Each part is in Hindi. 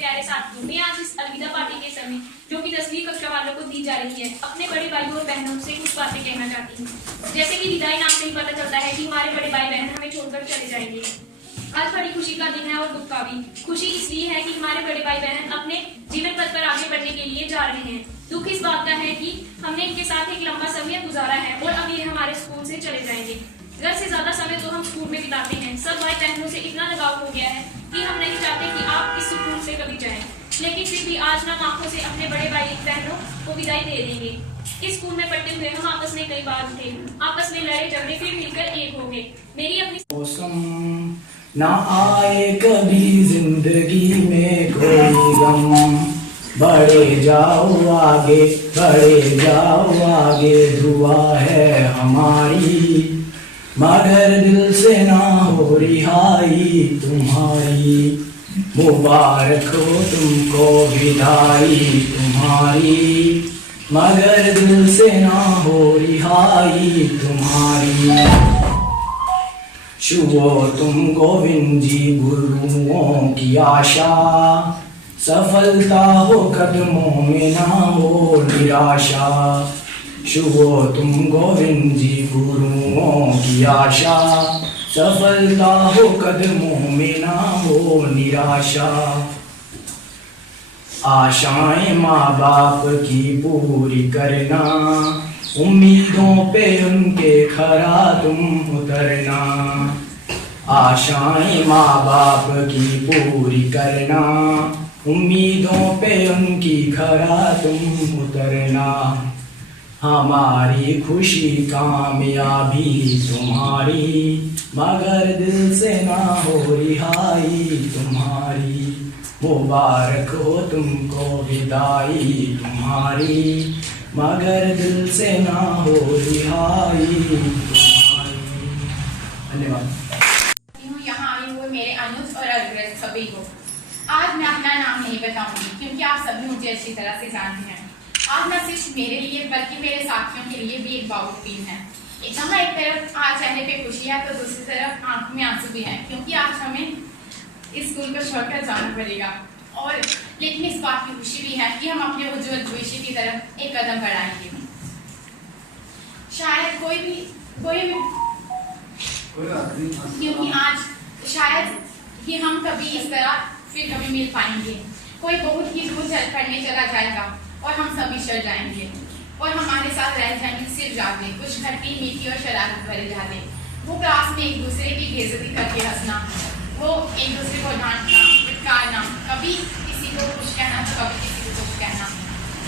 प्यारे साथियों, मैं आज इस अलविदा पार्टी के समय जो कि 10वीं कक्षा वालों को दी जा रही है, अपने बड़े भाइयों और बहनों से कुछ बातें कहना चाहती हूँ। जैसे कि विदाई नाम से ही पता चलता है कि हमारे बड़े भाई बहन हमें छोड़कर चले जाएंगे। आज बड़ी खुशी का दिन है और दुख का भी। खुशी इसलिए है कि हमारे बड़े भाई बहन अपने जीवन पथ पर आगे बढ़ने के लिए जा रहे हैं। दुख इस बात का है कि हमने इनके साथ एक लंबा समय गुजारा है और अब ये हमारे स्कूल से चले जाएंगे। घर से ज्यादा समय तो हम स्कूल में बिताते हैं। सब भाई बहनों से इतना लगाव हो गया है कि हम नहीं चाहते कि आप इस स्कूल से कभी जाएं। लेकिन फिर भी आज हम आंखों से अपने बड़े भाई बहनों को विदाई दे देंगे। इस स्कूल में पढ़ते हुए हम आपस में कई बार उठे, आपस में लड़े झगड़े, फिर मिलकर एक हो गए। मेरी अपनी मौसम ना आए कभी जिंदगी में कोई गम, बढ़े जाओ आगे, बढ़े जाओ आगे, दुआ है हमारी, मगर दिल से ना हो रिहाई तुम्हारी। मुबारक हो तुमको विदाई तुम्हारी, मगर दिल से ना हो रिहाई तुम्हारी। शुभो तुम गोविंद जी गुरुओं की आशा, सफलता हो कदमों में ना हो निराशा। शुभो तुम गोविंद जी गुरुओं की आशा, सफलता हो कदमों में ना हो निराशा। आशाएं माँ बाप की पूरी करना, उम्मीदों पे उनके खरा तुम उतरना। आशाएं माँ बाप की पूरी करना, उम्मीदों पे उनकी खरा तुम उतरना। हमारी खुशी कामयाबी तुम्हारी, मगर दिल से ना हो रिहाई तुम्हारी। मुबारक हो तुमको विदाई तुम्हारी, मगर दिल से ना हो रिहाई तुम्हारी। धन्यवाद। यहाँ आई हुए मेरे अनुज और अग्रज सभी को आज मैं अपना नाम नहीं बताऊंगी क्योंकि आप सभी मुझे अच्छी तरह से जानते हैं। आज न सिर्फ मेरे लिए बल्कि मेरे साथियों के लिए भी एक बाउल दिन है। एक तरफ आज चेहरे पे खुशी है तो दूसरी तरफ आंखों में आंसू भी है क्योंकि आज हमें इस स्कूल को छोड़कर जाना पड़ेगा। और लेकिन इस बात की खुशी भी है कि हम अपने उज्जवल भविष्य की तरफ एक कदम बढ़ाएंगे। शायद कोई भी क्योंकि आज शायद ही हम कभी इस तरह फिर कभी मिल पाएंगे। कोई बहुत ही दूर पढ़ने चला जाएगा और हम सभी चल जाएंगे और हमारे साथ रह जाएंगे सिर्फ जाते कुछ खट्टी मीठी और शरारत भरे जाते। वो क्लास में एक दूसरे की बेइज्जती करके हंसना, वो एक दूसरे को डांटना, फटकारना, कभी किसी को कुछ कहना तो कभी किसी को कुछ कहना,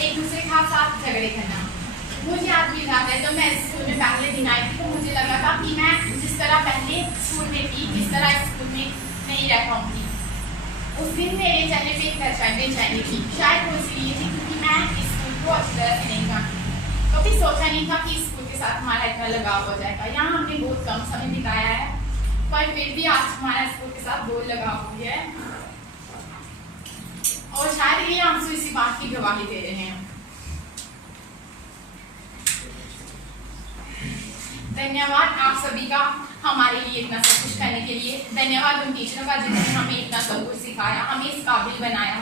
एक दूसरे के साथ झगड़े करना। मुझे आज भी याद है जब मैं स्कूल में पहले दिन आई थी तो मुझे लगा था कि मैं जिस तरह पहले स्कूल में थी इस तरह स्कूल में नहीं रह पाऊंगी। उस दिन मेरे चेहरे पे एक बेचैनी थी। शायद वो इसलिए थी क्योंकि मैं इस स्कूल को अच्छी तरह से नहीं जानती। कभी सोचा नहीं था कि स्कूल के साथ हमारा इतना लगाव हो जाएगा। यहाँ हमने बहुत कम समय बिताया है पर फिर भी आज हमारा स्कूल के साथ बहुत लगाव हो गया है और शायद ये आंसू इसी बात की गवाही दे रहे हैं। धन्यवाद आप सभी का हमारे लिए इतना सब कुछ करने के लिए। धन्यवाद उन टीचरों का जिन्होंने हमें इतना सब कुछ सिखाया, हमें इस काबिल बनाया।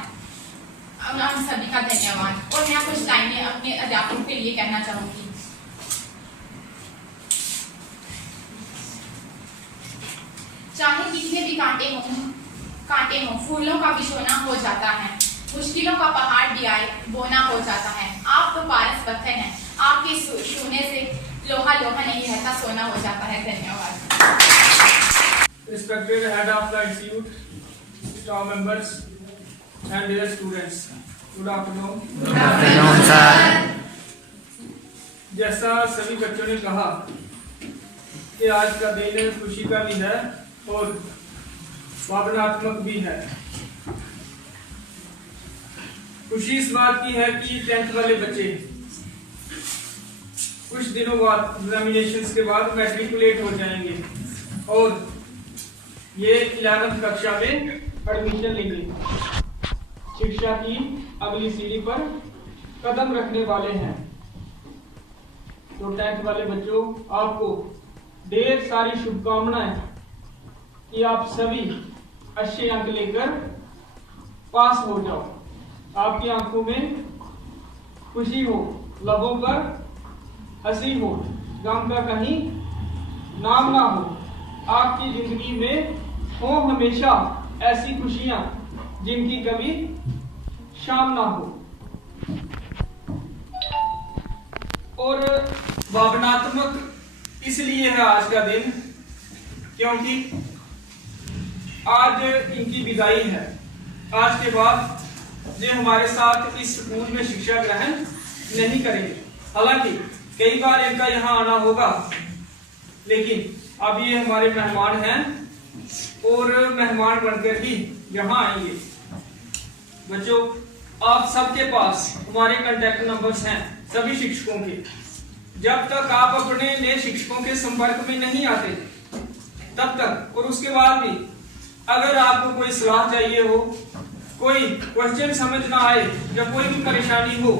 हम सभी का धन्यवाद। और मैं कुछ लाइनें अपने अध्यापकों के लिए कहना चाहूंगी। चाहे कितने भी कांटे हों, फूलों का भी सोना हो जाता है। मुश्किलों का पहाड़ भी आए बोना हो जाता है। आप तो पारस पत्थर हैं, आपके छूने से लोहा नहीं रहता, सोना हो जाता है। धन्यवाद। Respected head of the institute, staff members and their students. Good afternoon. Good afternoon, sir. जैसा सभी बच्चों ने कहा कि आज का दिन खुशी का भी है और भावनात्मक भी है। खुशी इस बात की है कि 10th वाले बच्चे कुछ दिनों बाद एग्जामिनेशंस के बाद मैट्रिकुलेट हो जाएंगे और ये 11th कक्षा में एडमिशन लेंगे। शिक्षा की अगली सीढ़ी पर कदम रखने वाले हैं। तो 10th वाले बच्चों, आपको ढेर सारी शुभकामनाएं कि आप सभी अच्छे अंक लेकर पास हो जाओ। आपकी आंखों में खुशी हो, लबों पर हंसी हो, गम का कहीं नाम ना हो। आपकी जिंदगी में हो हमेशा ऐसी खुशियां जिनकी कभी शाम ना हो। और भावनात्मक इसलिए है आज का दिन क्योंकि आज इनकी विदाई है। आज के बाद ये हमारे साथ इस स्कूल में शिक्षा ग्रहण नहीं करेंगे। हालांकि कई बार इनका यहाँ आना होगा, लेकिन अब ये हमारे मेहमान हैं और मेहमान बनकर ही यहाँ आएंगे। बच्चों, आप सबके पास हमारे कांटेक्ट नंबर्स हैं सभी शिक्षकों के। जब तक आप अपने नए शिक्षकों के संपर्क में नहीं आते तब तक, और उसके बाद भी अगर आपको कोई सलाह चाहिए हो, कोई क्वेश्चन समझ ना आए या कोई भी परेशानी हो,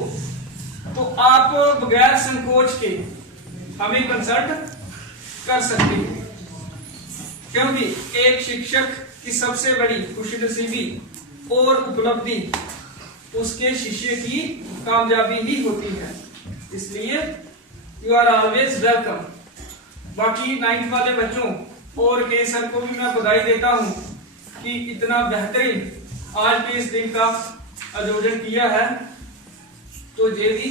तो आप बगैर संकोच के हमें कंसल्ट कर सकते हैं। क्योंकि एक शिक्षक की सबसे बड़ी खुशनसीबी और उपलब्धि उसके शिष्य की कामयाबी ही होती है। इसलिए यू आर ऑलवेज वेलकम। बाकी 9th वाले बच्चों और के सर को भी मैं बधाई देता हूं कि इतना बेहतरीन आज के इस दिन का आयोजन किया है, तो ये भी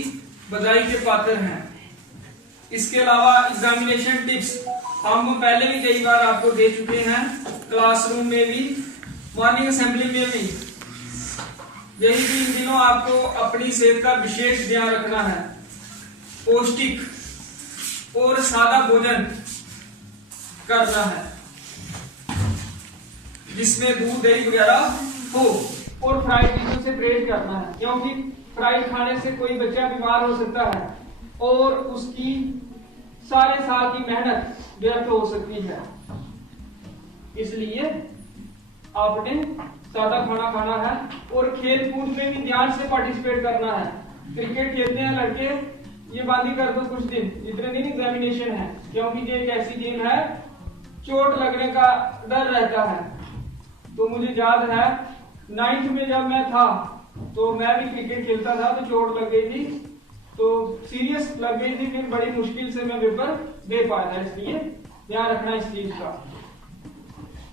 बधाई के पात्र हैं। इसके अलावा एग्जामिनेशन टिप्स हम पहले भी कई बार आपको दे चुके हैं, क्लासरूम में भी, मॉर्निंग असेंबली में भी। यही भी इन दिनों आपको अपनी सेहत का विशेष ध्यान रखना है। पौष्टिक और सादा भोजन करना है जिसमें दूध दही वगैरह हो, और फ्राइड चीजों से परहेज करना है, क्योंकि फ्राइड खाने से कोई बच्चा बीमार हो सकता है और उसकी सारे साल की मेहनत व्यर्थ हो सकती है। इसलिए आपने सादा खाना खाना है और खेल कूद में भी ध्यान से पार्टिसिपेट करना है। क्रिकेट खेलते हैं लड़के, ये बांधी कर दो कुछ दिन, जितने दिन एग्जामिनेशन है, क्योंकि ये एक ऐसी गेम है चोट लगने का डर रहता है। तो मुझे याद है 9th में जब मैं था तो मैं भी क्रिकेट खेलता था, तो चोट लग गई थी, तो सीरियस लग गई थी, फिर बड़ी मुश्किल से मैं पेपर दे पाया था। इसलिए ध्यान रखना इस चीज का।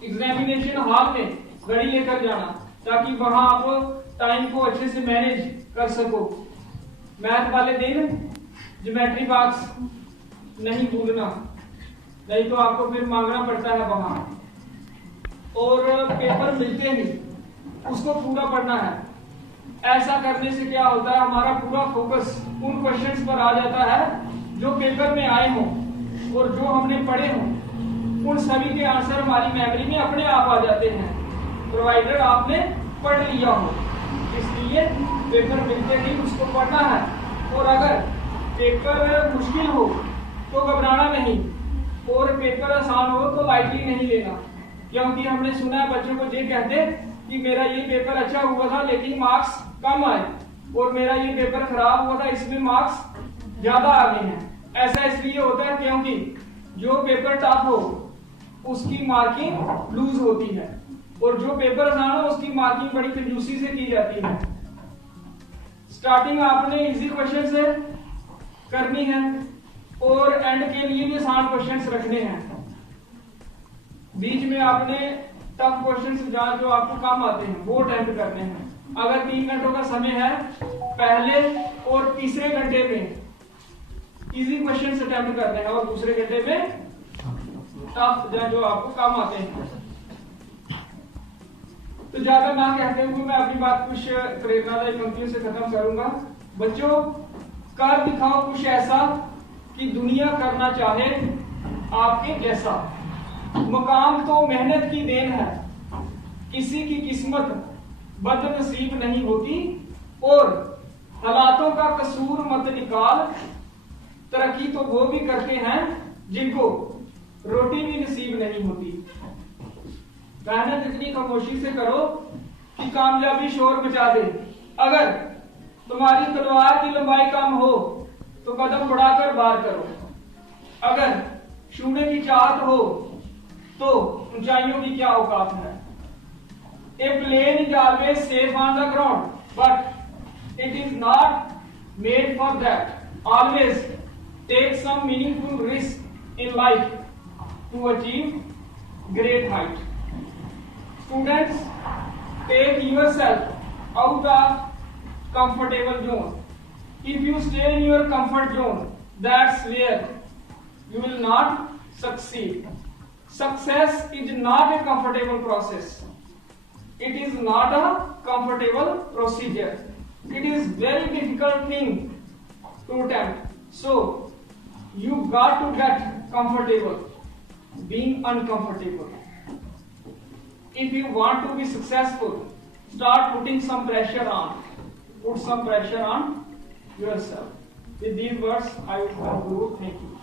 एग्जामिनेशन हॉल में घड़ी लेकर जाना ताकि वहां आप टाइम को अच्छे से मैनेज कर सको। मैथ वाले दिन ज्योमेट्री बॉक्स नहीं भूलना, नहीं तो आपको फिर मांगना पड़ता है वहां। और पेपर मिलते ही उसको पूरा पढ़ना है। ऐसा करने से क्या होता है, हमारा पूरा फोकस उन क्वेश्चंस पर आ जाता है जो पेपर में आए हों और जो हमने पढ़े हों, उन सभी के आंसर हमारी मेमोरी में अपने आप आ जाते हैं, प्रोवाइडेड आपने पढ़ लिया हो। इसलिए पेपर मिलते ही उसको पढ़ना है। और अगर पेपर मुश्किल हो तो घबराना नहीं, और पेपर आसान हो तो लाइटली नहीं लेना, क्योंकि हमने सुना है बच्चों को ये कहते कि मेरा ये पेपर अच्छा हुआ था लेकिन मार्क्स कम आए, और मेरा ये पेपर खराब हुआ था इसमें मार्क्स ज्यादा आ गए हैं। ऐसा इसलिए होता है क्योंकि जो पेपर टफ हो उसकी मार्किंग लूज होती है, और जो पेपर आसान हो उसकी मार्किंग बड़ी कंजूसी से की जाती है। स्टार्टिंग आपने इजी क्वेश्चन से करनी है और एंड के लिए भी आसान क्वेश्चंस रखने हैं। बीच में आपने टफ क्वेश्चंस जो आपको कम आते हैं वो अटेम्प्ट करने हैं। अगर 3 घंटों का समय है, पहले और तीसरे घंटे में इजी क्वेश्चंस अटेम्प्ट करने हैं और दूसरे घंटे में टफ जो आपको कम आते हैं। तो ज्यादा ना कहते हुए मैं अपनी बात कुछ प्रेरणादायी पंक्तियों से खत्म करूंगा। बच्चों, कर दिखाओ कुछ ऐसा कि दुनिया करना चाहे आपके जैसा। मकाम तो मेहनत की देन है, किसी की किस्मत बदनसीब नहीं होती, और हालातों का कसूर मत निकाल। तरक्की तो वो भी करते हैं जिनको रोटी भी नसीब नहीं होती। मेहनत इतनी खामोशी से करो कि कामयाबी शोर मचा दे। अगर तुम्हारी तलवार की लंबाई कम हो तो कदम बढ़ाकर वार करो। अगर छूने की चाहत हो तो ऊंचाइयों की क्या औकात है। A plane is always safe on the ground, but it is not made for that. Always take some meaningful risk in life to achieve great height. Students, take yourself out of comfortable zone. If you stay in your comfort zone, that's where you will not succeed. Success is not a comfortable process. It is not a comfortable procedure. It is very difficult thing to attempt. So you got to get comfortable being uncomfortable. If you want to be successful, start putting some pressure on. Put some pressure on yourself. With these words, I will conclude. Thank you.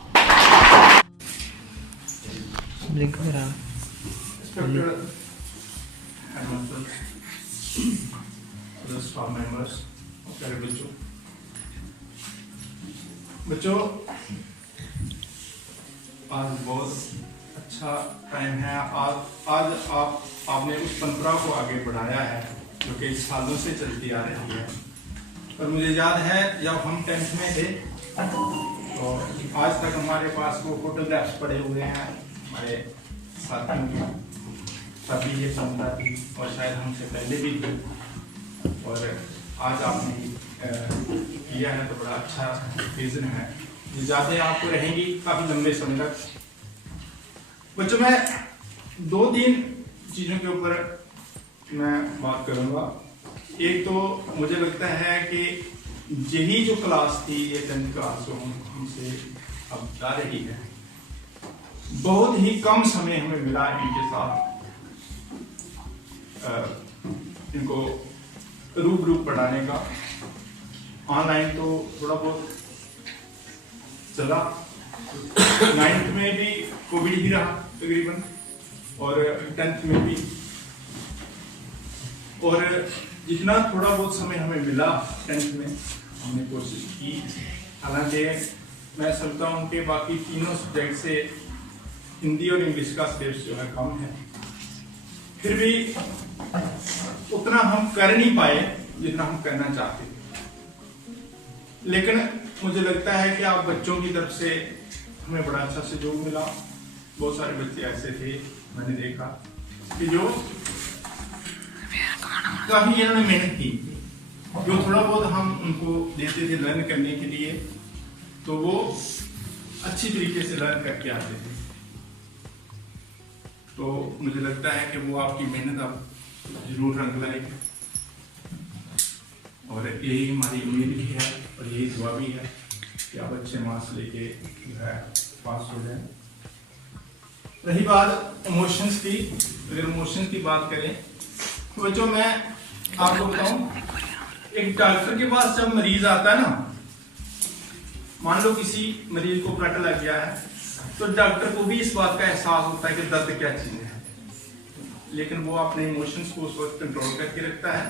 Inspector headmasters, other staff members, प्यारे बच्चों, आज बहुत अच्छा टाइम है। आज आपने उस परंपरा को आगे बढ़ाया है जो कई सालों से चलती आ रही है। और मुझे याद है जब हम 10th में थे तो आज तक हमारे पास वो फोटोग्राफ्स पड़े हुए हैं हमारे साथियों की, सभी ये क्षमता थी और शायद हमसे पहले भी थी, और आज आपने किया है तो बड़ा अच्छा रीजन है। ये यादें आपको रहेंगी काफी लंबे समय तक। बच्चों, मैं 2-3 चीजों के ऊपर मैं बात करूंगा। एक तो मुझे लगता है कि यही जो क्लास थी, ये 10th क्लास जो हमसे अब जा रही है, बहुत ही कम समय हमें मिला इनके साथ इनको रूबरू पढ़ाने का। ऑनलाइन तो थोड़ा बहुत चला, 9th में भी कोविड ही रहा तकरीबन, और 10th में भी, और जितना थोड़ा बहुत समय हमें मिला 10th में हमने कोशिश की। हालांकि मैं समझता हूँ कि बाकी तीनों सब्जेक्ट से हिंदी और इंग्लिश का स्टेप्स जो है कम है, फिर भी उतना हम कर नहीं पाए जितना हम करना चाहते थे। लेकिन मुझे लगता है कि आप बच्चों की तरफ से हमें बड़ा अच्छा सहयोग मिला। बहुत सारे बच्चे ऐसे थे मैंने देखा कि जो काफी इन्होंने मेहनत की, जो थोड़ा बहुत हम उनको देते थे लर्न करने के लिए, तो वो अच्छी तरीके से लर्न करके आते थे। तो मुझे लगता है कि वो आपकी मेहनत अब जरूर रंग लाएगी, और यही हमारी उम्मीद भी है और यही दुआ भी है कि आप अच्छे मार्क्स लेके जो है पास हो जाए। रही बात इमोशंस की, अगर इमोशंस की बात करें तो बच्चों, मैं आपको बताऊं, एक डॉक्टर के पास जब मरीज आता है ना, मान लो किसी मरीज को कट लग गया है, तो डॉक्टर को भी इस बात का एहसास होता है कि दर्द क्या चीज है, लेकिन वो अपने इमोशंस को उस वक्त कंट्रोल करके रखता है,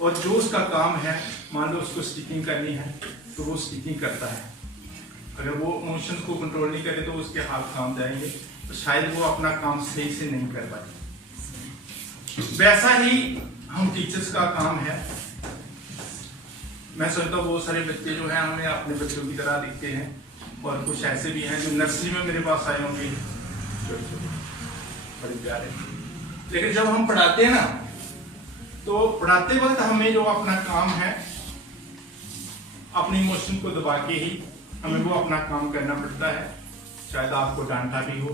और जो उसका काम है, मान लो उसको स्टिचिंग करनी है तो वो स्टिचिंग करता है। अगर वो इमोशंस को कंट्रोल नहीं करे तो उसके हाथ काम जाएंगे, तो शायद वो अपना काम सही से नहीं कर पाए। वैसा ही हम टीचर्स का काम है। मैं सोचता हूँ बहुत सारे बच्चे जो हैं हमें अपने बच्चों की तरह दिखते हैं, और कुछ ऐसे भी हैं जो नर्सरी में मेरे पास आए होंगे, बड़े प्यारे, लेकिन जब हम पढ़ाते हैं ना, तो पढ़ाते वक्त हमें जो अपना काम है, अपने इमोशन को दबा के ही हमें वो अपना काम करना पड़ता है। शायद आपको डांटा भी हो,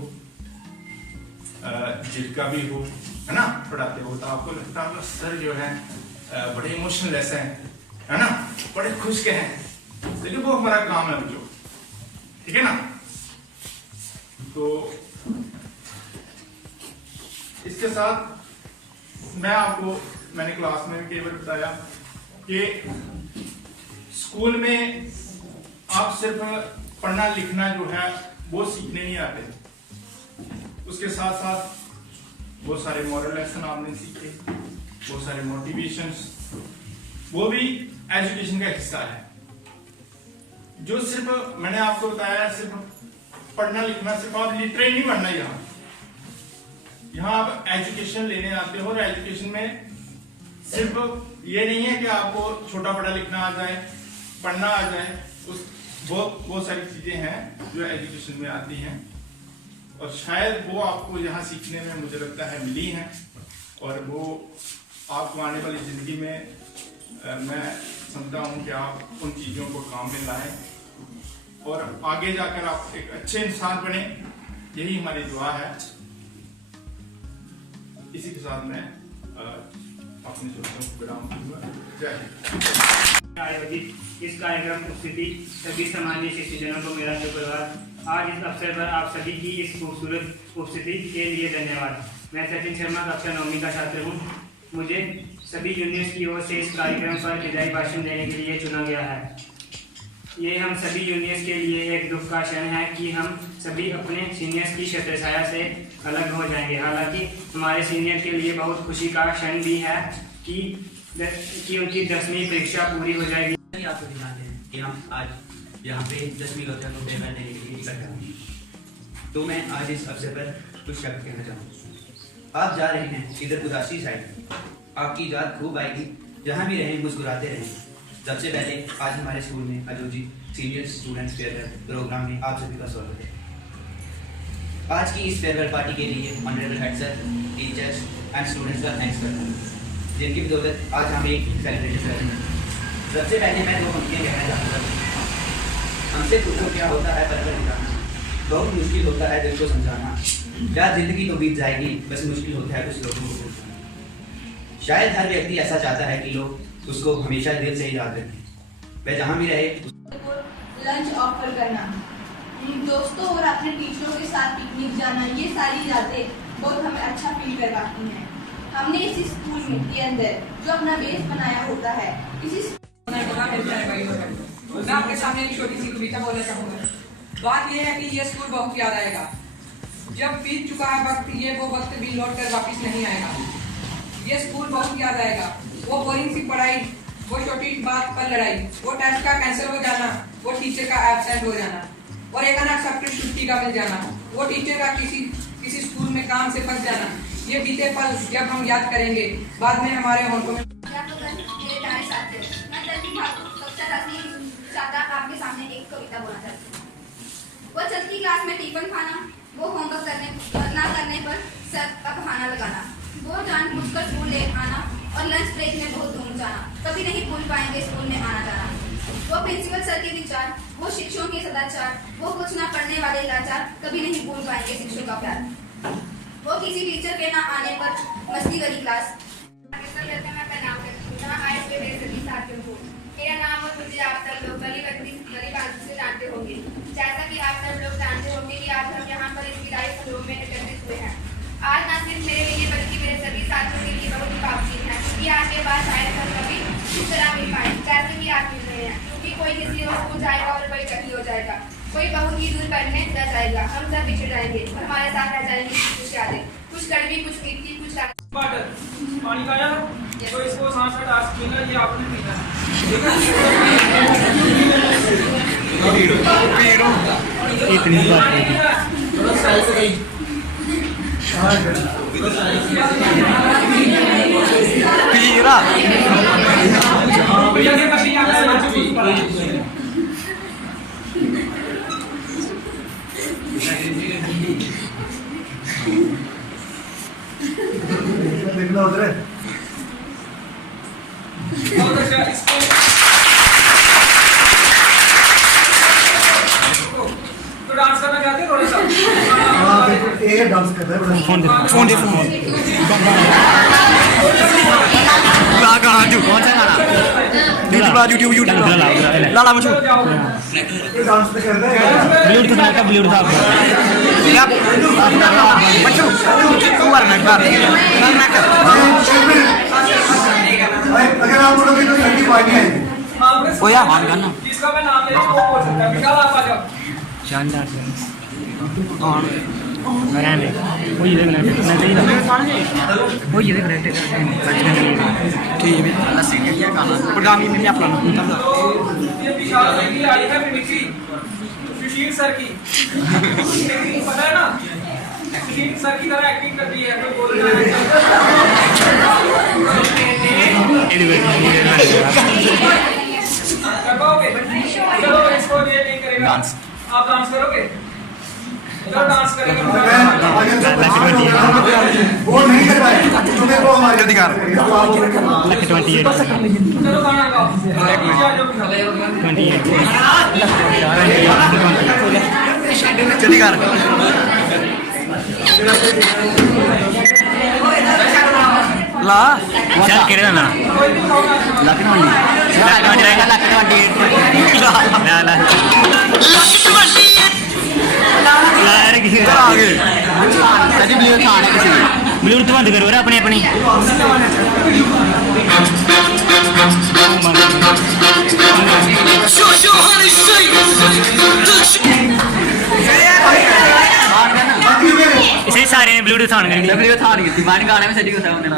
झिड़का भी हो, है ना, पढ़ाते हो तो आपको लगता है सर जो है बड़े इमोशनलेस है ना, बड़े खुश के हैं, लेकिन वो हमारा काम है बच्चों, ठीक है ना। तो इसके साथ मैंने क्लास में कई बार बताया कि स्कूल में आप सिर्फ पढ़ना लिखना जो है वो सीखने नहीं आते, उसके साथ साथ बहुत सारे मॉरल लेसन आपने सीखे, बहुत सारे मोटिवेशंस, वो भी एजुकेशन का हिस्सा है। जो सिर्फ मैंने आपको बताया सिर्फ पढ़ना लिखना, सिर्फ आप लिटरेट नहीं बनना, यहाँ यहाँ आप एजुकेशन लेने आते हो और एजुकेशन में सिर्फ ये नहीं है कि आपको छोटा बड़ा लिखना आ जाए, पढ़ना आ जाए, उस बहुत सारी चीजें हैं जो एजुकेशन में आती हैं और शायद वो आपको यहाँ सीखने में मुझे लगता है मिली हैं और वो आपको आने वाली जिंदगी में मैं समझता हूँ कि आप उन चीजों को काम में लाएं और आगे जाकर आप एक अच्छे इंसान बने, यही हमारी दुआ है। इसी के साथ मैं अपने शब्दों को विराम दूंगा। जय हिंद। आयोजित इस कार्यक्रम की उपस्थिति सभी समाजीय शिक्षकजनों को मेरा शुक्रवार। आज इस अवसर पर आप सभी की इस खूबसूरत उपस्थिति के लिए धन्यवाद। मैं सचिन शर्मा कक्षा 9वीं का छात्र हूँ। मुझे सभी जूनियर्स की ओर से इस कार्यक्रम पर विदाई भाषण देने के लिए चुना गया है। ये हम सभी जूनियर्स के लिए एक दुख का क्षण है कि हम सभी अपने सीनियर्स की छत्रछाया से अलग हो जाएंगे। हालांकि हमारे सीनियर के लिए बहुत खुशी का क्षण भी है कि उनकी 10वीं परीक्षा पूरी हो जाएगी। आपको दिखाते हैं कि हम आज यहाँ पे 10वीं कक्षा को पेपर देने के लिए इकट्ठा हुए। तो मैं आज इस अवसर पर कुछ शब्द कहना चाहूँगा। आप जा रहे हैं इधर उदासी साइड, आपकी याद खूब आएगी, जहाँ भी रहें मुस्कुराते रहें। सबसे पहले आज हमारे स्कूल में आयोजित सीनियर स्टूडेंट्स फेयरवेल प्रोग्राम में आप सभी का स्वागत है। आज की इस फेयरवेल पार्टी के लिए honourable head sir, teachers and students का थैंक्स करता हूँ, जिनकी बदौलत आज हम एक सेलिब्रेशन कर रहे हैं। सबसे पहले मैं 2 पंक्तियाँ कहना चाहूँगा। हमसे पूछो क्या होता है परवर निकालना, बहुत मुश्किल होता है दिल को समझाना, यार जिंदगी तो बीत जाएगी, बस मुश्किल होता है कुछ लोगों को समझाना। शायद हर व्यक्ति ऐसा चाहता है कि लोग उसको हमेशा दिल से ही याद रखें, वह जहाँ भी रहे। लंच ऑफर करना, दोस्तों और अपने टीचरों के साथ पिकनिक जाना, ये सारी यादें बहुत हमें अच्छा फील करवाती हैं। हमने इस स्कूल के अंदर जो अपना बेस बनाया होता है, मैं आपके सामने एक छोटी सी कविता बोलना चाहूँगा। बात यह है कि ये स्कूल बहुत याद आएगा। जब बीत चुका है वक्त, ये वो वक्त भी लौट कर वापिस नहीं आएगा। ये स्कूल बहुत याद आएगा। वो बोरिंग सी पढ़ाई, वो छोटी बात पर लड़ाई, वो टेस्ट का कैंसिल हो जाना, वो टीचर का एब्सेंट हो जाना और एक अनएक्सपेक्टेड छुट्टी का मिल जाना, वो टीचर का किसी स्कूल में काम से फंस जाना। ये बीते पल जब हम याद करेंगे बाद में हमारे होंठों में। आपके सामने एक कविता बोलना चाहती हूँ। वो चलती क्लास में टिफिन खाना, वो होमवर्क ना करने पर सर का बहाना लगाना, वो जानबूझकर स्कूल ले आना और लंच ब्रेक में बहुत दूर जाना, कभी नहीं भूल पाएंगे स्कूल में आना जाना। वो प्रिंसिपल सर के विचार, वो शिक्षकों के सदाचार, वो कुछ ना पढ़ने वाले लाचार, कभी नहीं भूल पाएंगे शिक्षकों का प्यार। वो किसी टीचर के ना आने पर मस्ती वाली क्लास। मेरा नाम और मुझे आप सब लोग भली बात से जानते होंगे। जैसा कि आप सब लोग जानते होंगे कि आज हम यहाँ पर इस विदाई समारोह में एकत्रित हुए हैं। आज न सिर्फ मेरे लिए बल्कि मेरे सभी साथियों के लिए बहुत ही पावनी है, क्योंकि आपके बाद शायद हम कभी इस तरह मिल पाए जैसे कि आप मिल रहे हैं। क्योंकि कोई किसी और स्कूल जाएगा और कोई कहीं हो जाएगा, कोई बहुत ही दूर पढ़ने रह जाएगा, हम सब बिछड़ जाएंगे और हमारे साथ रह जाएंगे कुछ यादें, कुछ कड़वी, कुछ मीठी, कुछ पानी का तो इसको सांस का टास्क मिला, ये आपने पीना है। इतनी बात पीरा देखना उधर बहुत अच्छा। इसको तो डांस करना चाहते हो थोड़ा सा? ये डांस कर रहा है। फोन दे गाना जो कौन सा गाना यूट्यूब लाला मशहूर ये डांस तो कर रहा है। ब्लूटूथ का ब्लूटूथ आप अगर आप बोलोगे तो ठंडी पानी आएगी। कोई मान करना जिसका मैं नाम ले वो बोल सकता है। विशाल आप आ जाओ। शानदार और रहने वो ये देखना मैं चाहिए वो ये देखना ठीक है लस्सी के क्या गाना प्रोग्राम में अपना तो ये विशाल सर की आई है मिमिक्री, सुशील सर की पता है ना? सर की तरह एक्टिंग कर रही है, कोई बोल रहा है। कर पाओगे? चलो इसको ये नहीं करेगा। आप डांस करोगे? चलो डांस करेगा। वो नहीं कर पाए तुम्हें वो हमारे अधिकार चलो गाना गाओ। ला चल किरे ना ब्लूटूथ बंद करो अपनी अपनी इसे सारे ने ब्लूटूथ ऑन करेंगे ब्लूटूथ ऑन की मान गाने में सही होता है उन्हें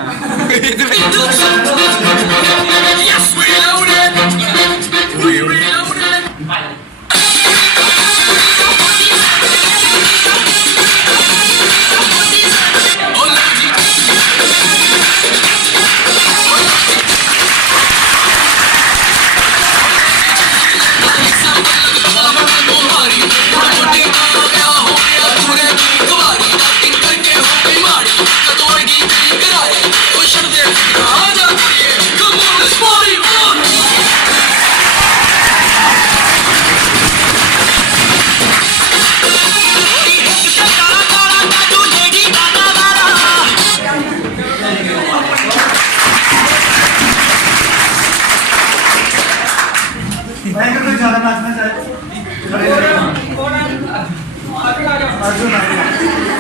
ज्यादा नाचना चाहे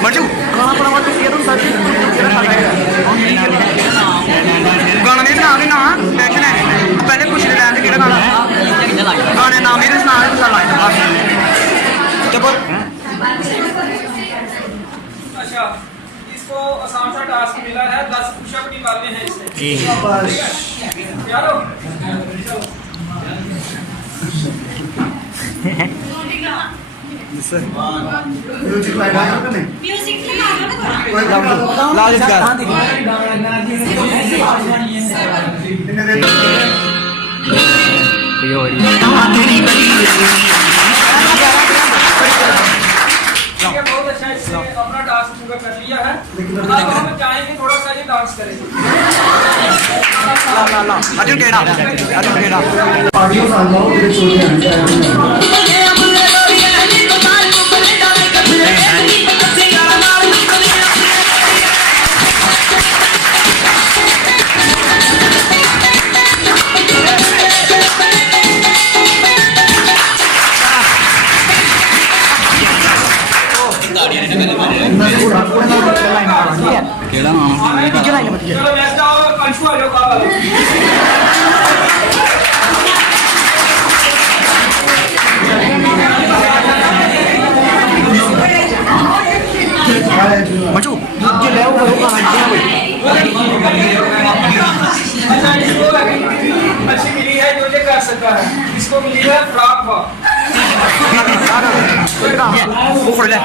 मचू गाना पड़ा मत ये तो सच गाना नहीं ना ना टेंशन है पहले कुछ ले लेंगे किधर गाना गाने नाम ही सुना है चल आया तो बोल अच्छा इसको आसान सा टास्क मिला है 10 पुशअप निकालने हैं इससे तैयार हो म्यूजिक लगाया आपने म्यूजिक लाल इसका ये बहुत अच्छा इसने अपना टास्क पूरा कर लिया है। अब हम चाहेंगे थोड़ा सा ये डांस करें। अर्जुन केड़ा पार्टियों साल जाओ तेरे छोटे चलो नेक्स्ट आओ अंशु आ जाओ काबा मचू ये ले वो अच्छा इसको अच्छी मिली है जो ये कर सकता है। इसको मिली है फ्रॉक वॉक। वो खोल ले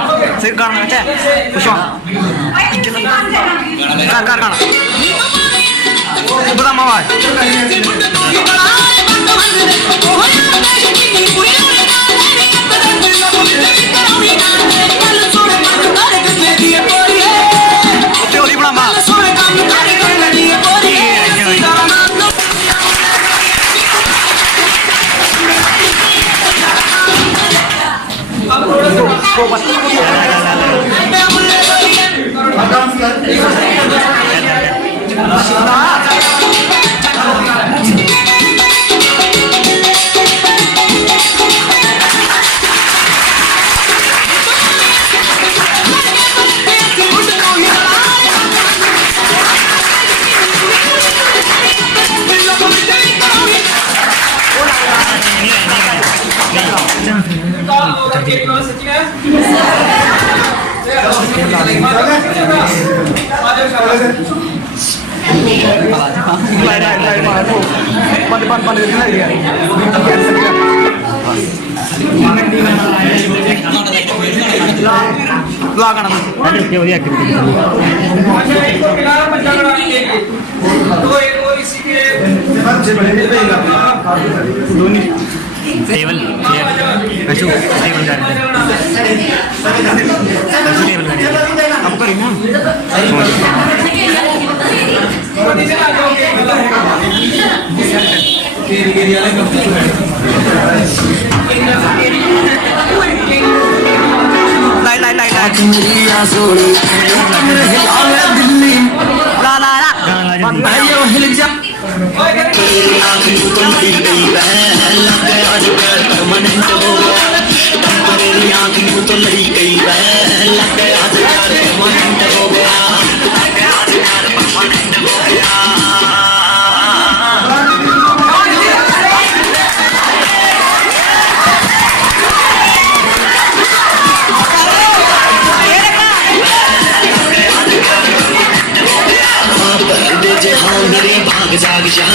सिर गाना है कुछ कर गाना बड़ा मावा होली बड़ा माँ Pan अच्छा एक को मिला बच्चा बड़ा लेंगे तो एक और इसी के टेबल रशु टेबल अब करिए ना जाग जा